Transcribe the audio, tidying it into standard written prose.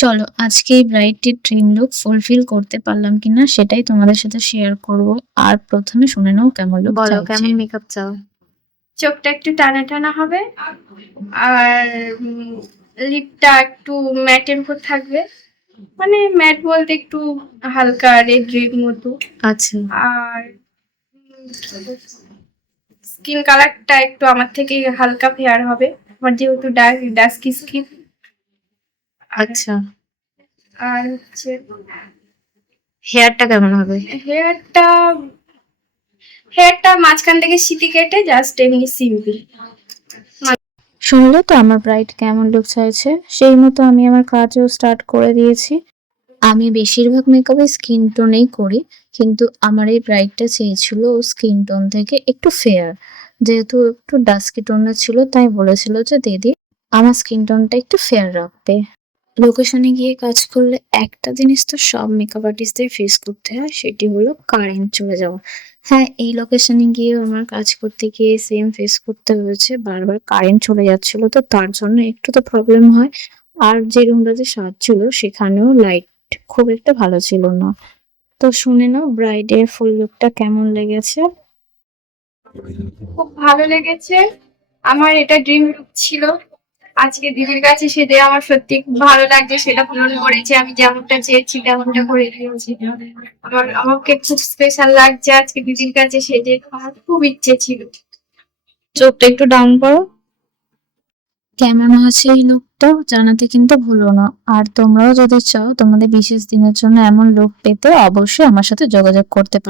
চলো আজকে এই ব্রাইডটির ড্রিম লুক ফুলফিল করতে পারলাম কিনা সেটাই তোমাদের সাথে শেয়ার করব। আর প্রথমে শুনে নাও কেমন লুক বলো চাইছি। কেমন মেকআপ চাও? চোখটা একটু টানা টানা হবে, আর লিপটা একটু ম্যাটের উপর থাকবে, মানে ম্যাট বলতে একটু হালকা রেড রেড মতো। আচ্ছা আর স্কিন কালারটা একটু আমার থেকে হালকা ফেয়ার হবে, আমার যেহেতু ডাস্কি স্কিন। আচ্ছা, আর হচ্ছে হেয়ারটা কেমন হবে? হেয়ারটা মাঝখান থেকে সিটি কেটে জাস্ট এমনি সিম্পল। শুনলে তো আমার ব্রাইড কেমন লুক চাইছে, সেই মতো আমি আমার কাজও স্টার্ট করে দিয়েছি। আমি বেশিরভাগ মেকআপে স্কিন টোনেই করি, কিন্তু আমার এই ব্রাইডটা চেয়েছিল স্কিন টোন থেকে একটু ফেয়ার, যেহেতু একটু ডাস্কি টোনের ছিল তাই বলেছিল যে দিদি আমার স্কিন টোনটা একটু ফেয়ার রাখবে। লোকেশনে গিয়ে কাজ করলে একটা জিনিস তো সব মেকআপ আর্টিস্টদের ফেস করতে হয়, সেটি হলো কারেন্ট চলে যাওয়া। হ্যাঁ, এই লোকেশনে গিয়ে আমার কাজ করতে গিয়ে সেম ফেস করতে হয়েছে, বারবার কারেন্ট চলে যাচ্ছিল, তো তার জন্য একটু তো প্রবলেম হয়। আর যে রুমটাতে সাজছিল সেখানেও লাইট খুব একটা ভালো ছিল না। তো শুনে নাও ব্রাইডের ফুল লুকটা কেমন লেগেছে। খুব ভালো লেগেছে, আমার এটা ড্রিম লুক ছিল। আজকে দিদির কাছে সেটা আমার সত্যি খুব ভালো লাগছে, সেটা পূরণ করেছে, আমি যেমনটা চেয়েছি তেমনটা করে দিয়েছি। আমাকে খুব স্পেশাল লাগছে আজকে দিদির কাছে সেজে, আমার খুব ইচ্ছে ছিল। চোখটা একটু ডাউন করো। কেমন হয়েছে এই লুকটা জানাতে কিন্তু ভুলো না। আর তোমরাও যদি চাও তোমাদের বিশেষ দিনের জন্য এমন লুক পেতে অবশ্যই আমার সাথে যোগাযোগ করতে পারো।